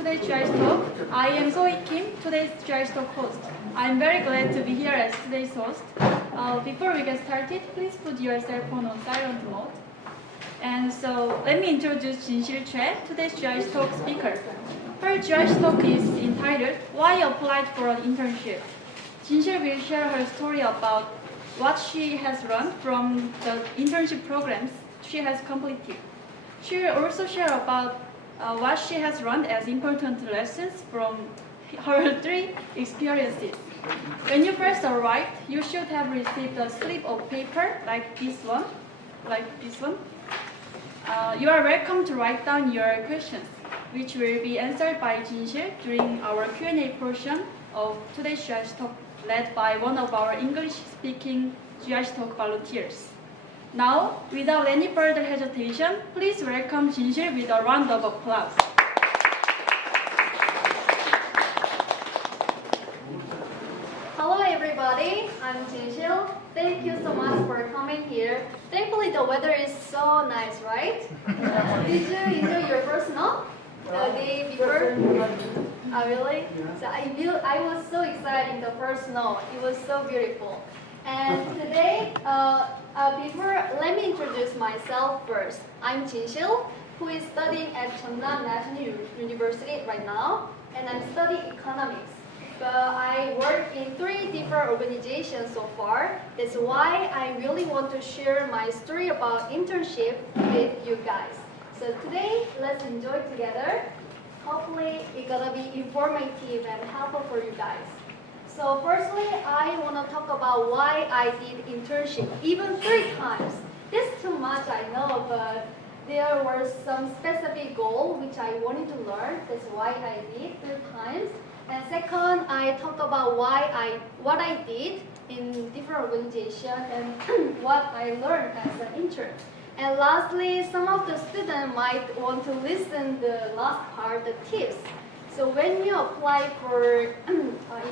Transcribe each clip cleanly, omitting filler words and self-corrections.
today's GIC talk. I am Sohee Kim, today's GIC talk host. I'm very glad to be here as today's host. Before we get started, please put your cell phone on silent mode. And so let me introduce Jinsil Choi, today's GIC talk speaker. Her GIC talk is entitled Why I Applied for an Internship. Jinsil will share her story about what she has learned from the internship programs she has completed. She will also share about what she has learned as important lessons from her 3 experiences. When you first arrived, you should have received a slip of paper like this one. You are welcome to write down your questions, which will be answered by Jinsil during our Q&A portion of today's GIC talk, led by one of our English-speaking GIC talk volunteers. Now, without any further hesitation, please welcome Jinsil with a round of applause. Hello everybody, I'm Jinsil. Thank you so much for coming here. Thankfully the weather is so nice, right? Did you enjoy your first snow the day before? Oh, really? So I was so excited in the first snow. It was so beautiful. And today, let me introduce myself first. I'm Jinsil, who is studying at Jeonnam National University right now, and I'm studying economics. But I work in 3 different organizations so far. That's why I really want to share my story about internship with you guys. So today, let's enjoy together. Hopefully, it's gonna be informative and helpful for you guys. So firstly, I want to talk about why I did internship even 3 times. This is too much, I know, but there were some specific goal which I wanted to learn. That's why I did 3 times. And second, I talk about what I did in different organizations and what I learned as an intern. And lastly, some of the students might want to listen the last part, the tips. So when you apply for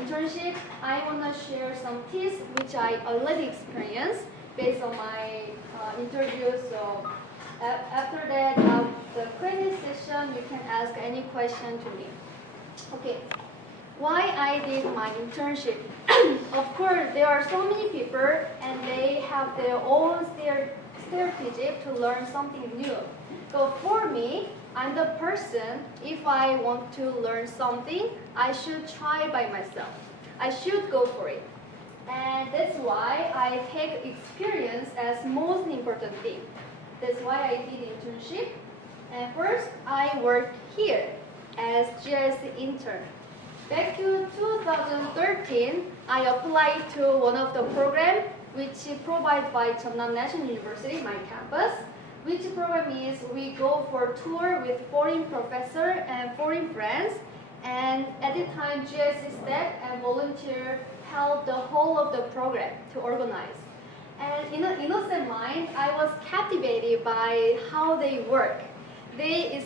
internship, I want to share some tips which I already experienced based on my interview. So after that, the Q&A session, you can ask any question to me. Okay, why I did my internship? Of course, there are so many people and they have their own stereotype to learn something new. So for me, I'm the person, if I want to learn something, I should try by myself. I should go for it. And that's why I take experience as most important thing. That's why I did internship. And first, I worked here as GIC intern. Back in 2013, I applied to one of the programs which is provided by Jeonnam National University, my campus. Which program is we go for tour with foreign professor and foreign friends, and at the time GIC staff and volunteer held the whole of the program to organize. And in an innocent mind, I was captivated by how they work. They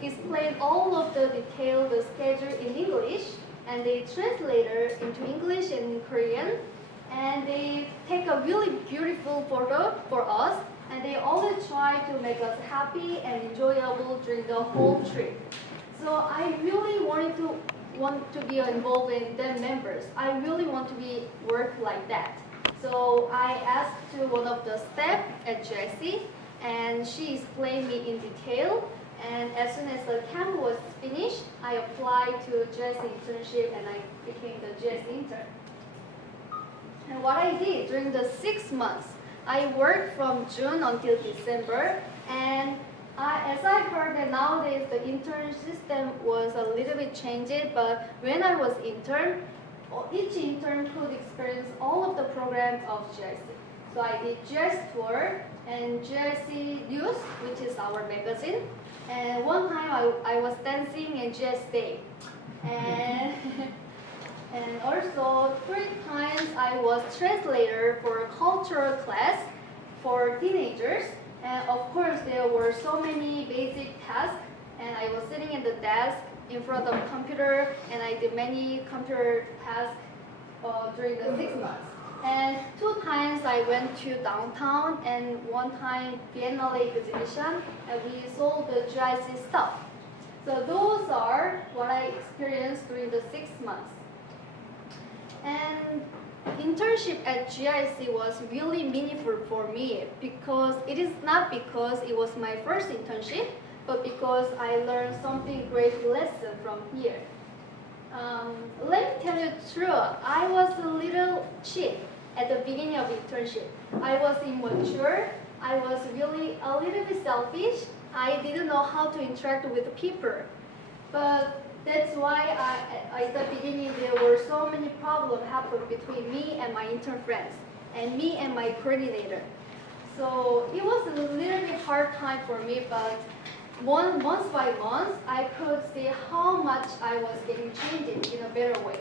explain all of the detail, the schedule in English, and they translate it into English and in Korean, and they take a really beautiful photo for us. And they always try to make us happy and enjoyable during the whole trip. So I really want to be involved in them members. I really want to work like that. So I asked to one of the staff at GIC, and she explained me in detail. And as soon as the camp was finished, I applied to GIC internship and I became the GIC intern. And what I did during the 6 months, I worked from June until December, and as I heard that nowadays the intern system was a little bit changed, but when I was intern, each intern could experience all of the programs of GIC. So I did GIC Tour and GIC News, which is our magazine, and one time I was dancing in GIC Day. And also 3 times I was translator for a cultural class for teenagers. And of course there were so many basic tasks, and I was sitting at the desk in front of a computer, and I did many computer tasks during the 6 months. And 2 times I went to downtown, and 1 time Biennale exhibition, and we sold the GIC stuff. So those are what I experienced during the 6 months. And internship at GIC was really meaningful for me because it is not because it was my first internship, but because I learned something great lesson from here. Let me tell you the truth, I was a little cheap at the beginning of internship. I was immature, I was really a little bit selfish, I didn't know how to interact with people. But that's why at the beginning there were so many problems happening between me and my intern friends, and me and my coordinator. So it was a little bit hard time for me, but month by month, I could see how much I was getting changed in a better way.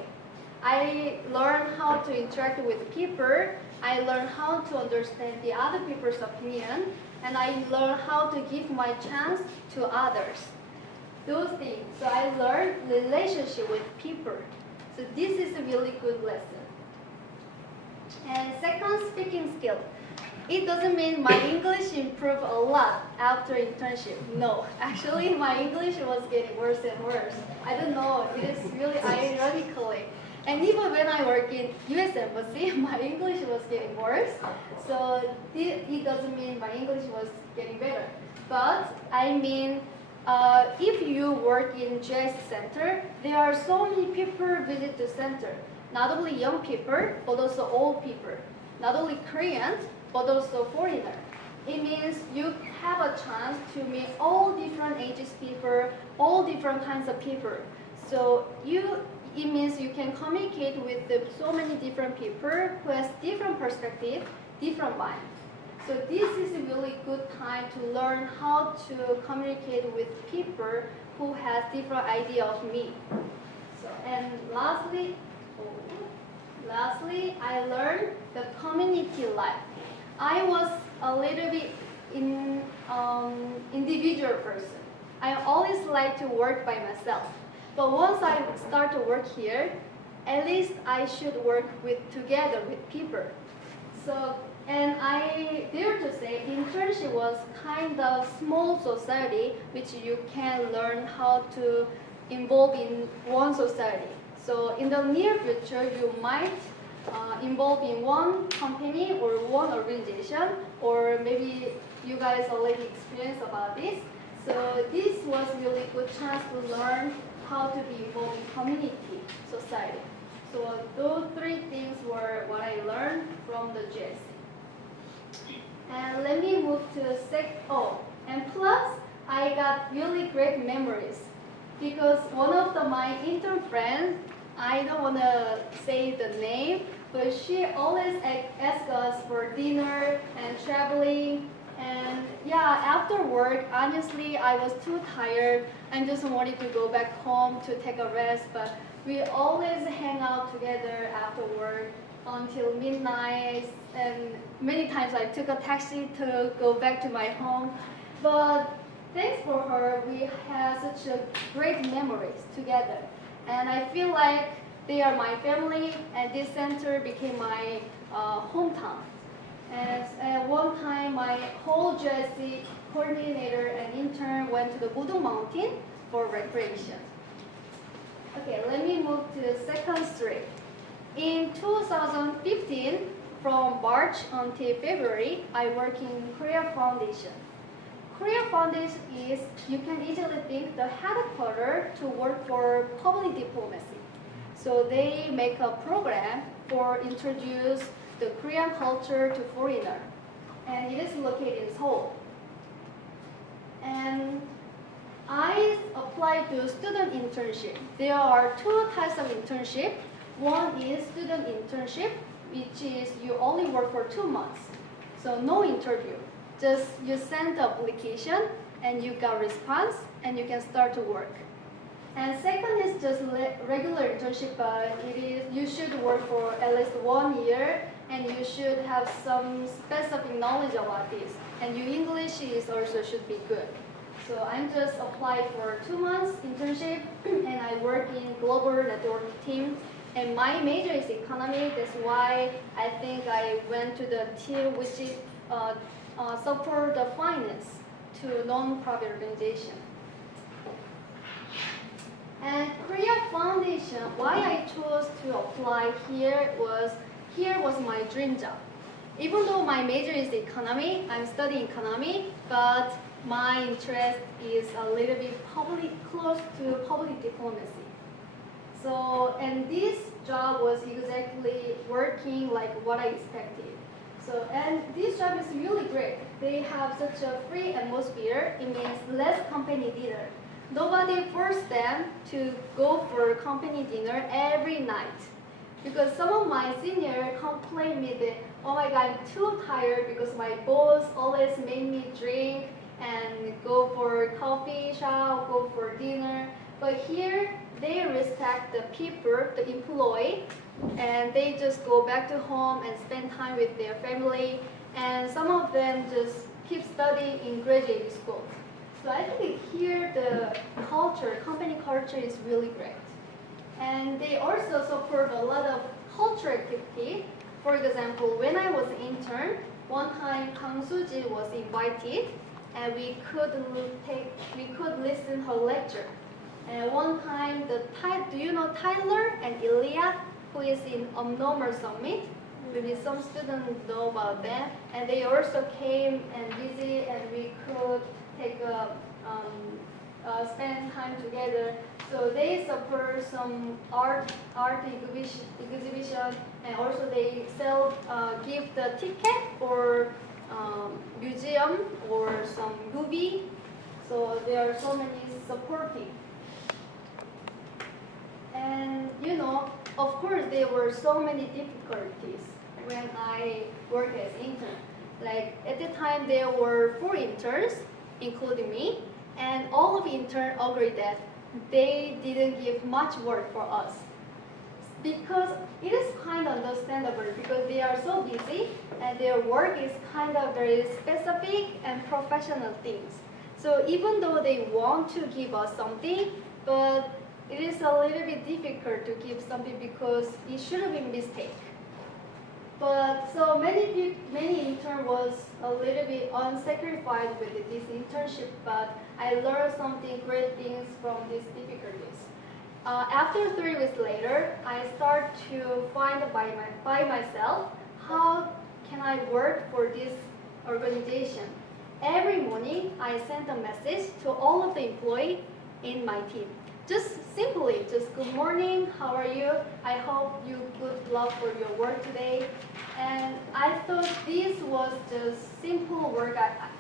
I learned how to interact with people, I learned how to understand the other people's opinion, and I learned how to give my chance to others. Those things. So I learned relationship with people. So this is a really good lesson. And second, speaking skill. It doesn't mean my English improved a lot after internship. No, actually my English was getting worse and worse. I don't know, it is really ironically. And even when I work in US Embassy, my English was getting worse. So it doesn't mean my English was getting better. But I mean, if you work in GIC Center, there are so many people visit the center. Not only young people, but also old people. Not only Koreans, but also foreigner. It means you have a chance to meet all different ages people, all different kinds of people. So it means you can communicate with so many different people who has different perspective, different mind. So this is a really good time to learn how to communicate with people who has different idea of me. So, and lastly, I learned the community life. I was a little bit individual person. I always like to work by myself. But once I start to work here, at least I should work together with people. So, and I dare to say internship was kind of small society which you can learn how to involve in one society. So in the near future, you might involve in one company or one organization, or maybe you guys already experienced about this. So this was really good chance to learn how to be involved in community society. So those three things were what I learned from the GIC. And let me move to and plus I got really great memories because one of my intern friends, I don't want to say the name, but she always asks us for dinner and traveling. And yeah, after work, honestly, I was too tired. I just wanted to go back home to take a rest, but we always hang out together after work until midnight, and many times I took a taxi to go back to my home. But thanks for her, we had such a great memories together. And I feel like they are my family, and this center became my hometown. And at one time, my whole GIC coordinator and intern went to the Budong Mountain for recreation. Okay, let me move to the second story. In 2015, from March until February, I work in Korea Foundation. Korea Foundation is, you can easily think, the headquarters to work for public diplomacy. So they make a program for introduce the Korean culture to foreigner, and it is located in Seoul. And I applied to student internship. There are two types of internship. One is student internship, which is you only work for 2 months. So no interview. Just you send the application and you got response and you can start to work. And second is just regular internship, but you should work for at least 1 year and you should have some specific knowledge about this. And your English is also should be good. So I'm just applied for 2 months internship and I work in global networking team. And my major is economy. That's why I think I went to the team which is support the finance to non-profit organization. And reason why I chose to apply here was my dream job. Even though my major is economy, I'm studying economy, but my interest is a little bit close to public diplomacy. So, and this job was exactly working like what I expected. So, and this job is really great. They have such a free atmosphere. It means less company dinner. Nobody forced them to go for company dinner every night. Because some of my seniors complained me that, oh my God, I'm too tired because my boss always made me drink and go for coffee shop, go for dinner. But here, they respect the people, the employee, and they just go back to home and spend time with their family. And some of them just keep studying in graduate school. So I think here the culture, company culture is really great. And they also support a lot of cultural activity. For example, when I was an intern, one time Kang Soo-ji was invited, and we could listen her lecture. And one time, do you know Tyler and Ilya, who is in Abnormal Summit? Maybe some students know about them. And they also came and visit, and we could spend time together. So they support some art exhibition, and also they give the ticket for museum or some movie. So there are so many supporting. And you know, of course, there were so many difficulties when I worked as intern. Like at the time, there were 4 interns, including me, and all of interns agreed that they didn't give much work for us. Because it is kind of understandable because they are so busy and their work is kind of very specific and professional things. So even though they want to give us something, but it is a little bit difficult to give something because it should have been mistake. But so many intern was a little bit unsacrificed with this internship, but I learned something great things from these difficulties. After 3 weeks later, I start to find by myself how can I work for this organization. Every morning, I sent a message to all of the employees in my team. Just simply, just good morning, how are you? I hope you good luck for your work today. And I thought this was just simple work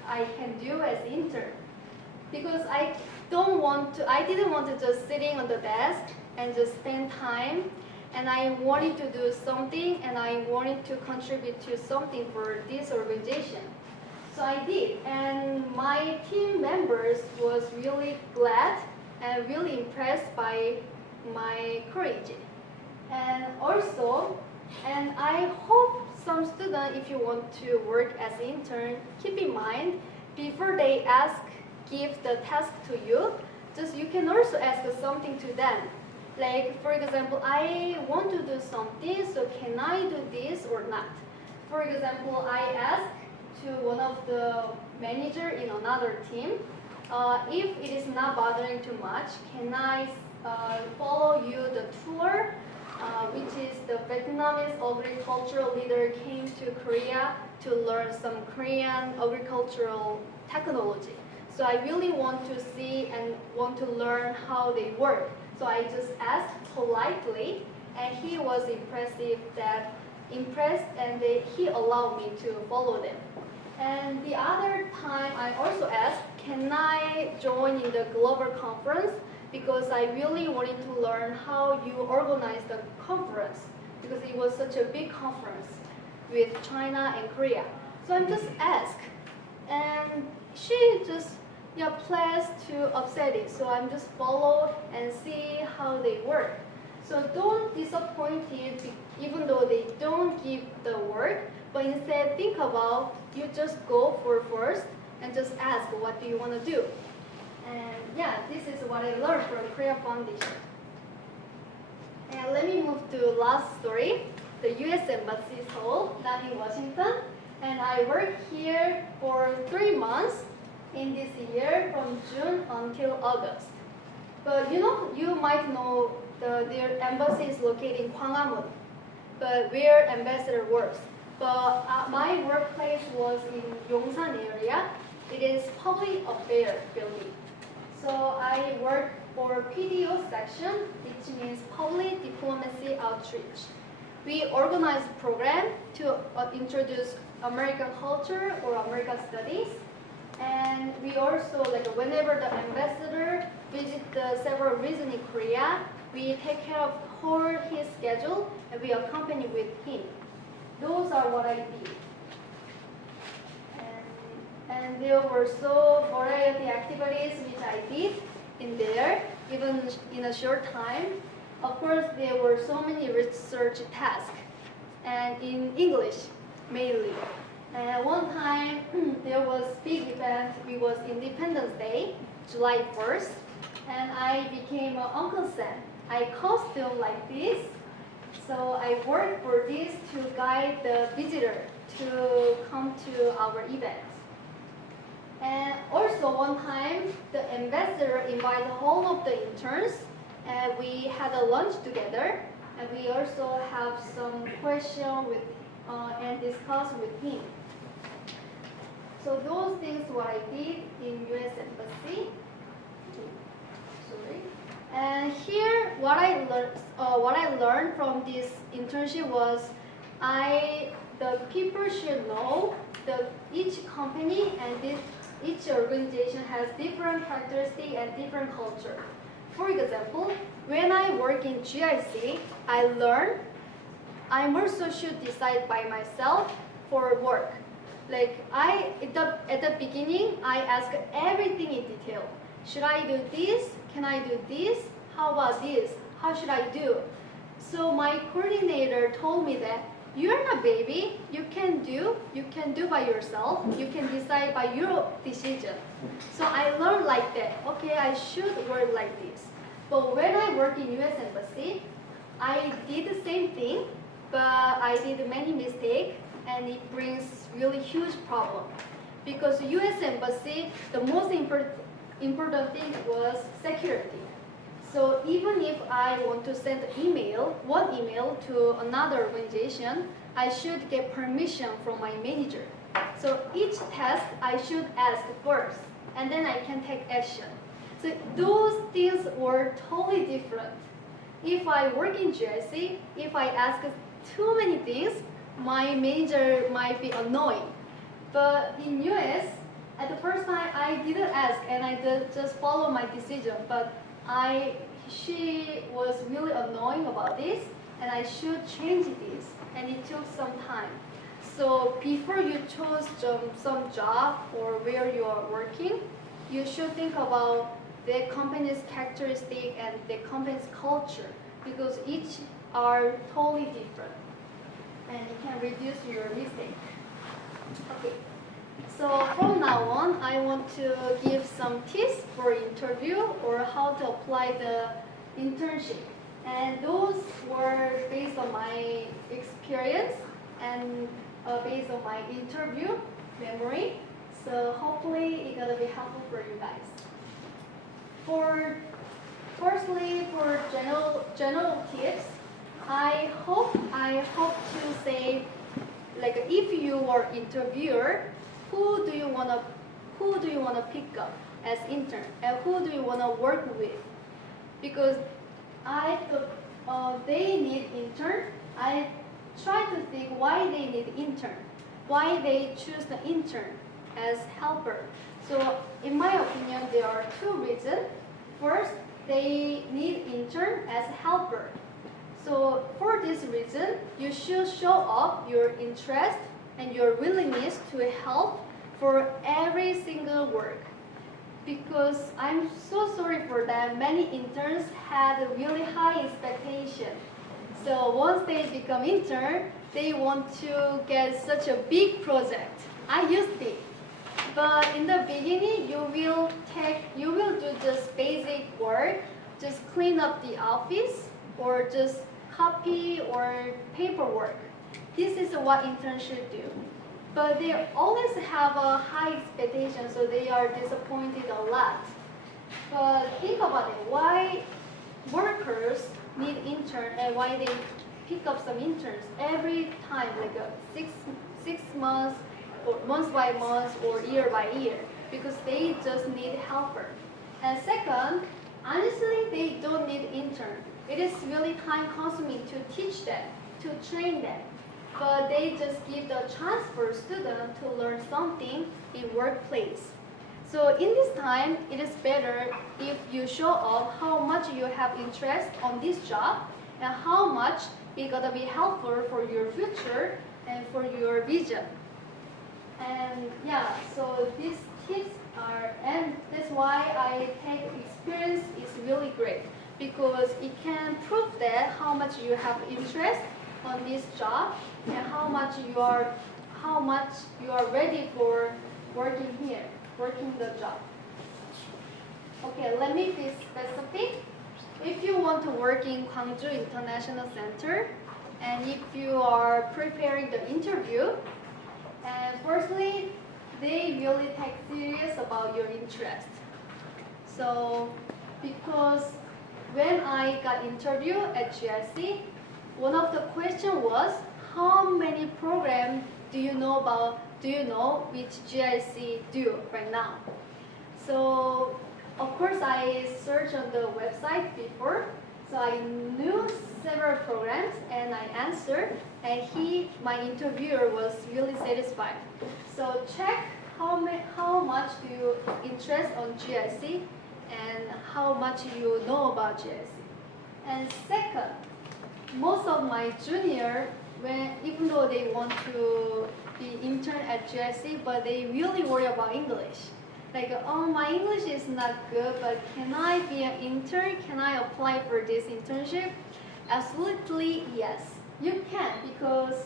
I can do as intern. Because I didn't want to just sitting on the desk and just spend time. And I wanted to do something, and I wanted to contribute to something for this organization. So I did, and my team members was really glad and really impressed by my courage. And also, and I hope some students, if you want to work as an intern, keep in mind, before they give the task to you, just you can also ask something to them. Like, for example, I want to do something, so can I do this or not? For example, I asked to one of the manager in another team, if it is not bothering too much, can I follow you the tour, which is the Vietnamese agricultural leader came to Korea to learn some Korean agricultural technology. So I really want to see and want to learn how they work. So I just asked politely, and he was impressed, and he allowed me to follow them. And the other time, I also asked, can I join in the global conference? Because I really wanted to learn how you organize the conference, because it was such a big conference with China and Korea. So I just asked, and she just pledged to upset it. So I'm just follow and see how they work. So don't disappoint it, even though they don't give the work, but instead think about, you just go for first and just ask, what do you want to do? And yeah, this is what I learned from Korea Foundation. And let me move to last story, the U.S. Embassy Seoul, not in Washington. And I worked here for 3 months in this year from June until August. But you might know their embassy is located in Gwanghwamun, but where ambassador works. But my workplace was in Yongsan area. It is public affairs building. So I work for PDO section, which means Public Diplomacy Outreach. We organize a program to introduce American culture or American studies. And we also, whenever the ambassador visits several regions in Korea, we take care of his schedule and we accompany with him. Those are what I did. And there were so variety activities which I did in there, even in a short time. Of course, there were so many research tasks, and in English mainly. And one time there was big event. It was Independence Day, July 1st, and I became an Uncle Sam. I costumed like this, so I worked for this to guide the visitor to come to our event. And also one time, the ambassador invited all of the interns, and we had a lunch together, and we also have some question with and discuss with him. So those things what I did in U.S. Embassy. Sorry. And here, what I learned from this internship was, the people should know each company and each organization has different characteristics and different culture. For example, when I work in GIC, I learned I also should decide by myself for work. At the beginning, I ask everything in detail. Should I do this? Can I do this? How about this? How should I do? So my coordinator told me that you're not baby. You can do by yourself. You can decide by your decision. So I learned like that. Okay, I should work like this. But when I work in U.S. Embassy, I did the same thing, but I did many mistakes, and it brings really huge problem. Because U.S. Embassy, the most important thing was security. So even if I want to send one email to another organization, I should get permission from my manager. So each task I should ask first, and then I can take action. So those things were totally different. If I work in GIC, if I ask too many things, my manager might be annoyed. But in US, at the first time, I didn't ask, and I just follow my decision. But she was really annoying about this, and I should change this, and it took some time. So before you choose some job or where you are working, you should think about the company's characteristic and the company's culture, because each are totally different, and it can reduce your mistake. Okay. So from now on, I want to give some tips for interview or how to apply the internship. And those were based on my experience and based on my interview memory. So hopefully it's gonna be helpful for you guys. Firstly, for general tips, I hope to say, if you are interviewer, who do you wanna pick up as intern, and who do you wanna work with? Because they need intern. I try to think why they need intern, why they choose the intern as helper. So in my opinion, there are two reasons. First, they need intern as helper. So for this reason, you should show up your interest and your willingness to help for every single work. Because I'm so sorry for that, many interns had a really high expectation. So once they become intern, they want to get such a big project. I used to be. But in the beginning, you will do just basic work, just clean up the office, or just copy or paperwork. This is what interns should do. But they always have a high expectation, so they are disappointed a lot. But think about it, why workers need intern and why they pick up some interns every time, like six months or month by month or year by year, because they just need helper. And second, honestly, they don't need intern. It is really time consuming to teach them, to train them. But they just give the chance for student to learn something in workplace. So in this time, it is better if you show off how much you have interest on this job and how much it's gonna be helpful for your future and for your vision. And yeah, so these tips are, and that's why I think experience is really great, because it can prove that how much you have interest on this job and how much you are ready for working here, working the job. Okay, let me be specific. If you want to work in Gwangju International Center, and if you are preparing the interview, and firstly, they really take serious about your interest. So, because when I got interviewed at GIC, one of the question was, how many programs do you know which GIC do right now? So, of course, I searched on the website before, so I knew several programs and I answered, and my interviewer was really satisfied. So check how much do you interest on GIC and how much you know about GIC. And second, most of my junior, even though they want to be intern at GIC, but they really worry about English. Like, oh, my English is not good, but can I be an intern? Can I apply for this internship? Absolutely, yes. You can, because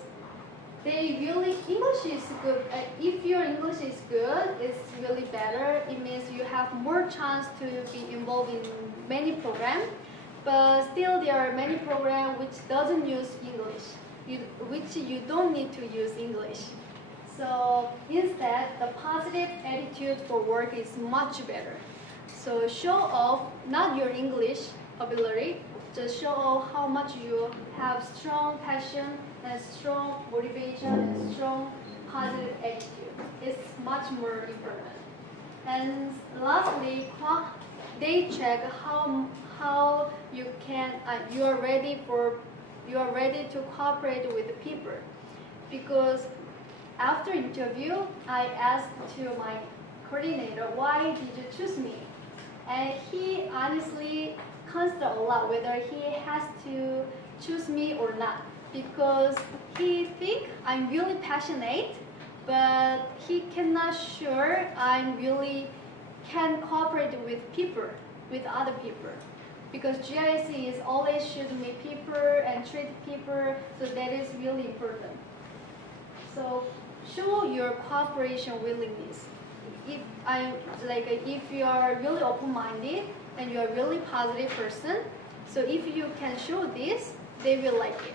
English is good. If your English is good, it's really better. It means you have more chance to be involved in many programs. But still, there are many programs which doesn't use English, which you don't need to use English. So instead, the positive attitude for work is much better. So show off not your English ability, just show off how much you have strong passion and strong motivation and strong positive attitude. It's much more important. And lastly, they check how you are ready to cooperate with the people, because after interview, I asked to my coordinator, why did you choose me? And he honestly considered a lot whether he has to choose me or not, because he think I'm really passionate, but he cannot sure I'm really can cooperate with people, with other people. Because GIC is always should meet people and treat people, so that is really important. So show your cooperation willingness. If you are really open-minded and you are really positive person, so if you can show this, they will like it.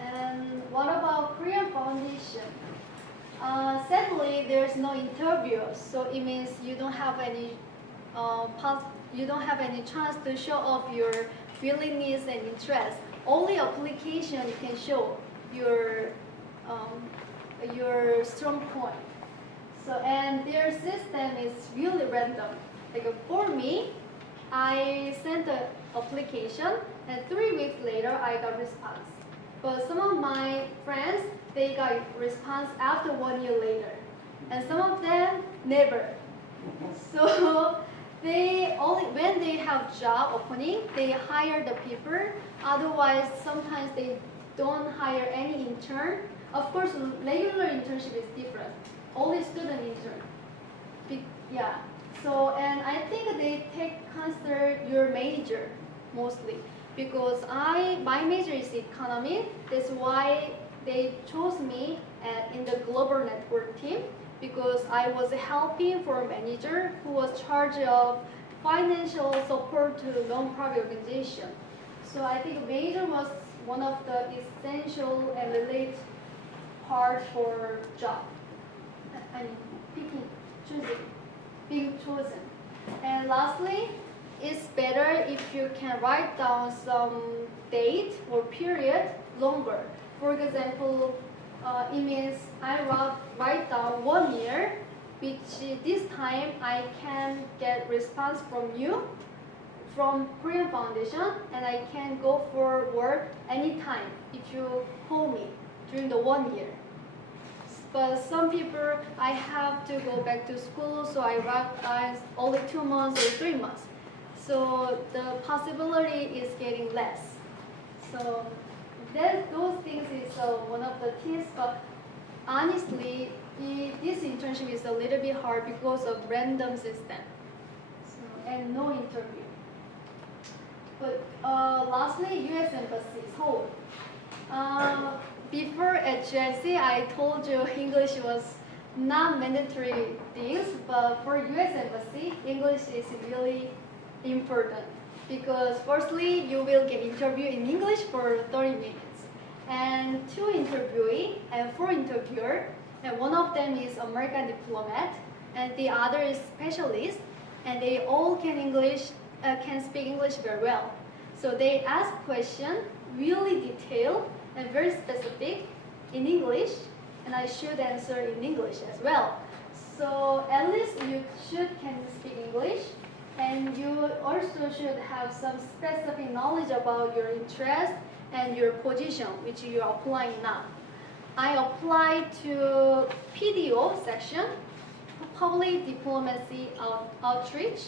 And what about Korean Foundation? Sadly, there's no interview, so it means you don't have any chance to show off your willingness and interest. Only application you can show your strong point. So, and their system is really random. Like for me, I sent an application, and 3 weeks later I got response. But some of my friends, they got response after 1 year later, and some of them never. So when they have job opening, they hire the people. Otherwise, sometimes they don't hire any intern. Of course, regular internship is different. Only student intern. Yeah. So, and I think they consider your major mostly, because my major is economy. That's why they chose me in the global network team, because I was helping for a manager who was charged of financial support to non-profit organization. So I think major was one of the essential and related part for job. I mean, being chosen. And lastly, it's better if you can write down some date or period longer. For example, it means I write down 1 year, which this time I can get response from you from Korean Foundation, and I can go for work anytime if you call me during the 1 year. But some people, I have to go back to school, so I work only 2 months or 3 months. So the possibility is getting less. So those things is one of the tips, but honestly, this internship is a little bit hard because of random system and no interview. But lastly, U.S. Embassy. So before at GIC, I told you English was not mandatory things, but for U.S. Embassy, English is really important because firstly, you will get interview in English for 30 minutes, and 2 interviewee and 4 interviewer, and one of them is American diplomat, and the other is specialist, and they all can speak English very well. So they ask questions really detailed and very specific in English, and I should answer in English as well. So at least you can speak English, and you also should have some specific knowledge about your interest and your position, which you are applying now. I applied to PDO section, Public Diplomacy Outreach.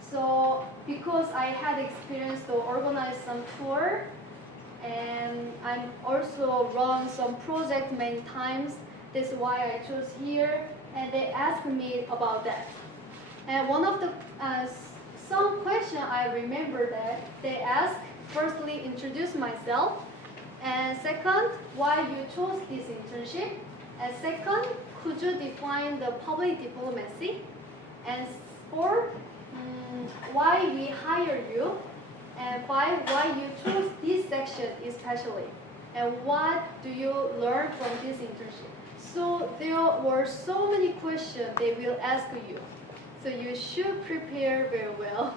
So because I had experience to organize some tour, and I also run some project many times, that's why I chose here, and they asked me about that. And one of the some question I remember that they asked, firstly, introduce myself, and second, why you chose this internship, and second, could you define the public diplomacy, and fourth, why we hire you, and five, why you chose this section especially, and what do you learn from this internship. So there were so many questions they will ask you. So you should prepare very well.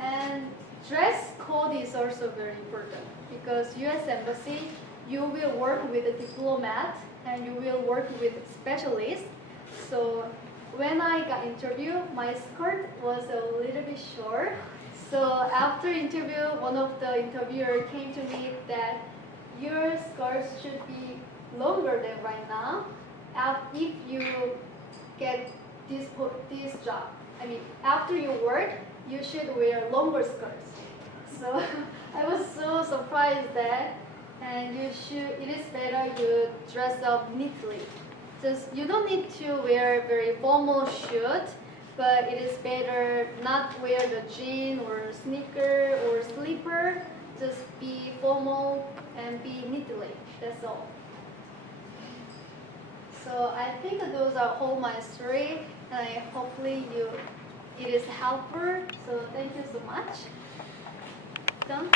And dress code is also very important because U.S. Embassy, you will work with a diplomat and you will work with specialists. So when I got interviewed, my skirt was a little bit short. So after interview, one of the interviewer came to me that your skirt should be longer than right now if you get this job. I mean, after you work, you should wear longer skirts. So I was so surprised that, and it is better you dress up neatly. Just you don't need to wear very formal shirt, but it is better not wear the jean or sneaker or slipper. Just be formal and be neatly. That's all. So I think those are all my story, and hopefully it is helpful. So thank you so much. Done.